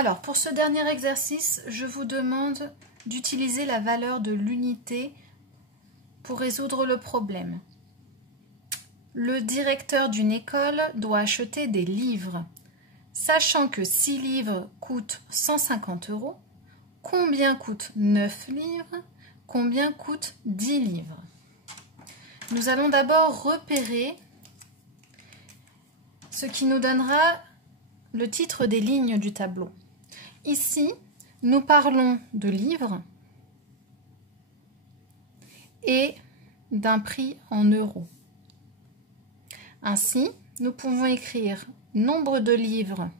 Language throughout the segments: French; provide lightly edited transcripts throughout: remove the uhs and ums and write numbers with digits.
Alors, pour ce dernier exercice, je vous demande d'utiliser la valeur de l'unité pour résoudre le problème. Le directeur d'une école doit acheter des livres. Sachant que 6 livres coûtent 150 €, combien coûte 9 livres? Combien coûte 10 livres? Nous allons d'abord repérer ce qui nous donnera le titre des lignes du tableau. Ici, nous parlons de livres et d'un prix en euros. Ainsi, nous pouvons écrire nombre de livres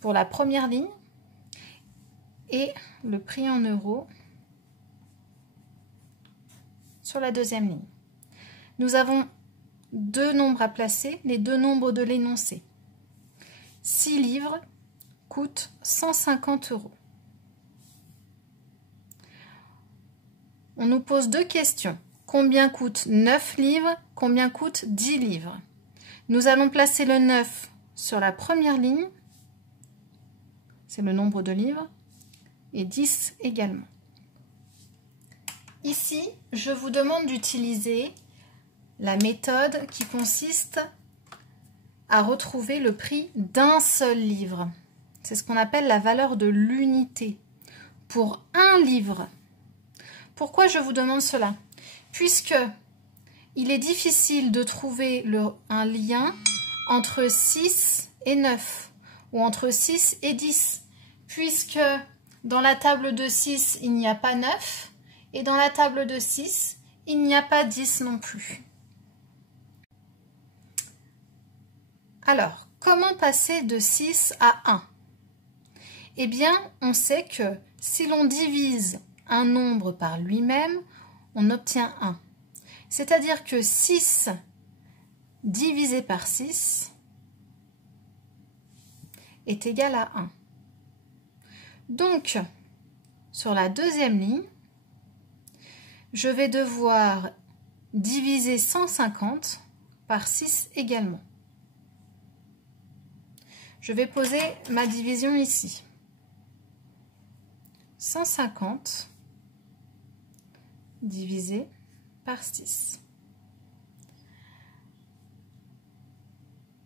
pour la première ligne et le prix en euros sur la deuxième ligne. Nous avons deux nombres à placer, les deux nombres de l'énoncé. 6 livres coûtent 150 €. On nous pose deux questions. Combien coûte 9 livres? Combien coûte 10 livres? Nous allons placer le 9 sur la première ligne, c'est le nombre de livres, et 10 également. Ici, je vous demande d'utiliser la méthode qui consiste à retrouver le prix d'un seul livre. C'est ce qu'on appelle la valeur de l'unité. Pour un livre. Pourquoi je vous demande cela? Puisque il est difficile de trouver un lien entre 6 et 9 ou entre 6 et 10, puisque dans la table de 6, il n'y a pas 9 et dans la table de 6, il n'y a pas 10 non plus. Alors, comment passer de 6 à 1? Eh bien, on sait que si l'on divise un nombre par lui-même, on obtient 1. C'est-à-dire que 6 divisé par 6 est égal à 1. Donc, sur la deuxième ligne, je vais devoir diviser 150 par 6 également. Je vais poser ma division ici. 150 divisé par 6.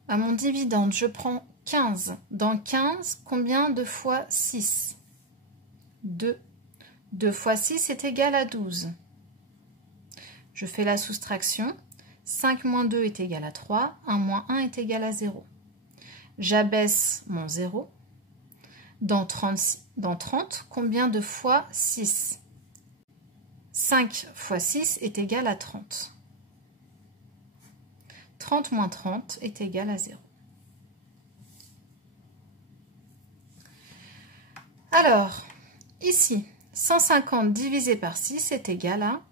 À mon dividende, je prends 15. Dans 15, combien de fois 6? 2. 2 fois 6 est égal à 12. Je fais la soustraction. 5 moins 2 est égal à 3. 1 moins 1 est égal à 0. J'abaisse mon 0. Dans 30, combien de fois 6? 5 fois 6 est égal à 30. 30 moins 30 est égal à 0. Alors, ici, 150 divisé par 6 est égal à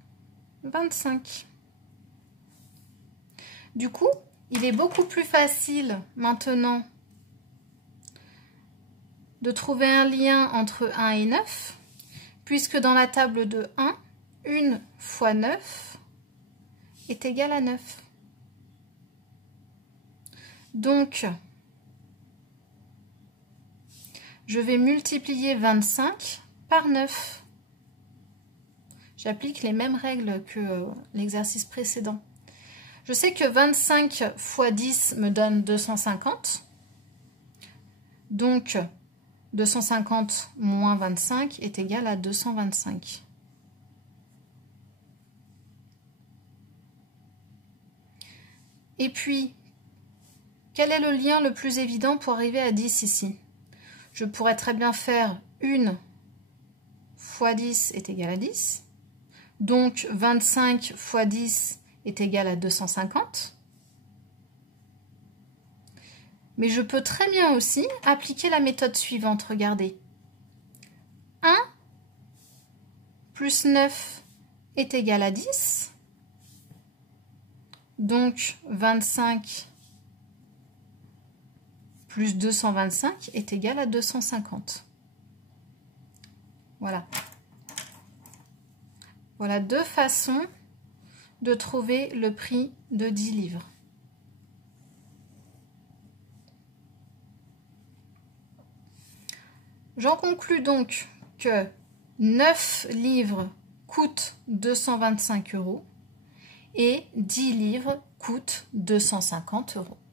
25. Du coup, il est beaucoup plus facile maintenant de trouver un lien entre 1 et 9, puisque dans la table de 1, 1 fois 9 est égal à 9. Donc, je vais multiplier 25 par 9. J'applique les mêmes règles que l'exercice précédent. Je sais que 25 fois 10 me donne 250. Donc, 250 moins 25 est égal à 225. Et puis, quel est le lien le plus évident pour arriver à 10 ici? Je pourrais très bien faire 1 fois 10 est égal à 10. Donc, 25 fois 10 est égal à 250. Mais je peux très bien aussi appliquer la méthode suivante. Regardez. 1 plus 9 est égal à 10. Donc, 25 plus 225 est égal à 250. Voilà. Voilà deux façons de trouver le prix de 10 livres. J'en conclus donc que 9 livres coûtent 225 € et 10 livres coûtent 250 €.